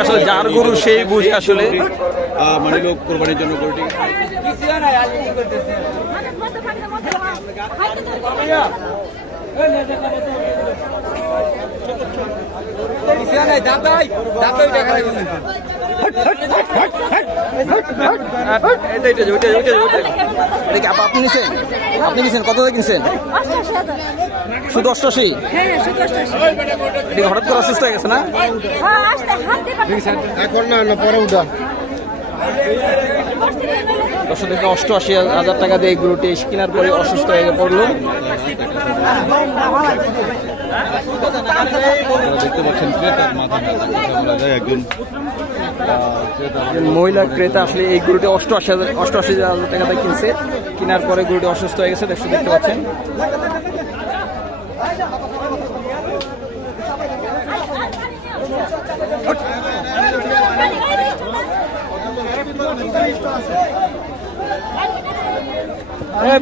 আসলে যার গরু সেই বুঝে আসলে মানে লোক কোরবানির জন্য গরুটি এটা এটা ওইটা আপনি নিছেন? আপনি নিছেন? কত কিনছেন? শুধু অষ্টাশি হ্যাঁ হঠাৎ করে অসুস্থ হয়ে গেছে না? হ্যাঁ। এখন না না পরে উঠা। দর্শক দেখে অষ্টআশি হাজার টাকা দিয়ে এই গরুটি কেনার পরে অসুস্থ হয়ে পড়ল। দেখতে মহিলা ক্রেতা আসলে এই গরুটি অষ্টআশি হাজার অষ্টআশি হাজার টাকা দিয়ে কিনছে। কেনার পরে গরুটি অসুস্থ হয়ে গেছে, দর্শক দেখতে পাচ্ছেন।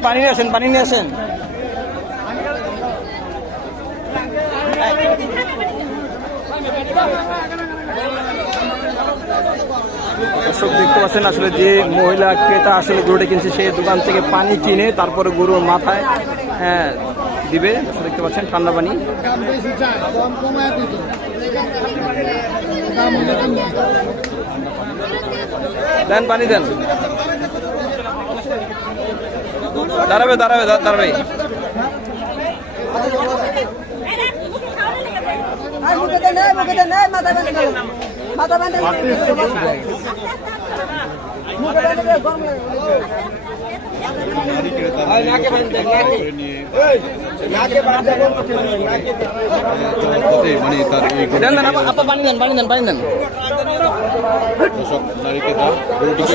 পানি নিয়ে আসেন পানি নিয়ে আসেন। দর্শক দেখতে পাচ্ছেন আসলে যে মহিলা ক্রেতা আসলে গরুটা কিনছে সেই দোকান থেকে পানি কিনে তারপরে গরুর মাথায় হ্যাঁ দিবে। দেখতে পাচ্ছেন ঠান্ডা পানি। দাম বেশি দেন পানি দেন। দাঁড়াবে দাঁড়াবে দা- দাঁড়াবে। মাথা মানে তার পানি দেন পানি দেন পানি দেন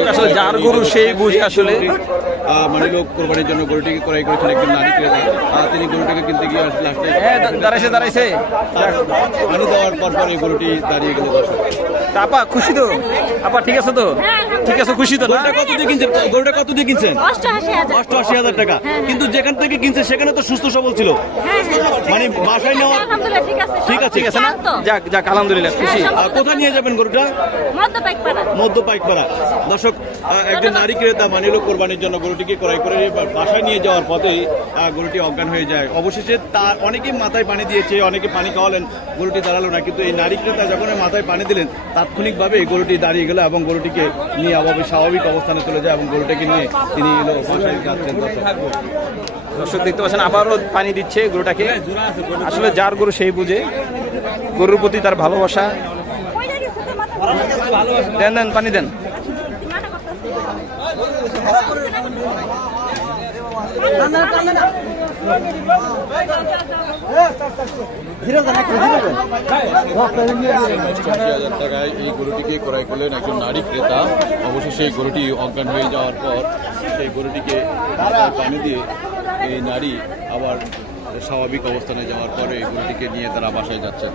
আসলে যার গরু সেই বুঝে আসলে। মানে লোক কোরবানির জন্য গরুটিকে ক্রয় করেছেন একজন নারী ক্রেতা। তিনি গরুটিকে কিনতে গিয়ে হ্যাঁ দা- দাঁড়াইছে দাঁড়াইছে। পানি দেওয়ার পর পর এই গরুটি দাঁড়িয়ে গেল দর্শক। আপা খুশি তো? আপা ঠিক আছে তো? ঠিক আছে খুশি তো না? গরুটা কত দিয়ে কিনছেন? গরুটা কত দিয়ে কিনছেন? অষ্টআশি হাজার। টাকা। কিন্তু যেখান থেকে কিনছে সেখানে তো সুস্থ সবল ছিল। হ্যাঁ, হ্যাঁ। মানে বাসায় নেওয়া ঠিক আছে। ঠিক আছে, না? যাক যাক আলহামদুলিল্লাহ খুশি। হ্যাঁ, কোথায় নিয়ে যাবেন গরুটা। মধ্য পাইকপাড়া। দর্শক একজন নারী ক্রেতা মানিল কোরবানির জন্য গরুটিকে ক্রয় করে বাসায় নিয়ে যাওয়ার পথেই গরুটি অজ্ঞান হয়ে যায়। অবশেষে তার অনেকেই মাথায় পানি দিয়েছে অনেকে পানি খাওয়ালেন গরুটি দাঁড়াল না। কিন্তু এই নারী ক্রেতা যখন মাথায় পানি দিলেন তাৎক্ষণিকভাবে এই গরুটি দাঁড়িয়ে গেল এবং গরুটিকে নিয়ে অভাবে স্বাভাবিক অবস্থানে চলে যায় এবং গরুটিকে নিয়ে তিনি এলো বাসায় যাচ্ছেন দর্শক। দর্শক দেখতে পাচ্ছেন আবারও পানি দিচ্ছে গরুটাকে। আসলে যার গরু সেই বুঝে গরুর প্রতি তার ভালোবাসা। দেন দেন, পানি দেন। টাকায় এই গরুটিকে ক্রয় করলেন একজন নারী ক্রেতা। অবশেষে এই গরুটি অজ্ঞান হয়ে যাওয়ার পর সেই গরুটিকে পানি দিয়ে এই নারী আবার স্বাভাবিক অবস্থানে যাওয়ার পরে এই গরুটিকে নিয়ে তারা বাসায় যাচ্ছেন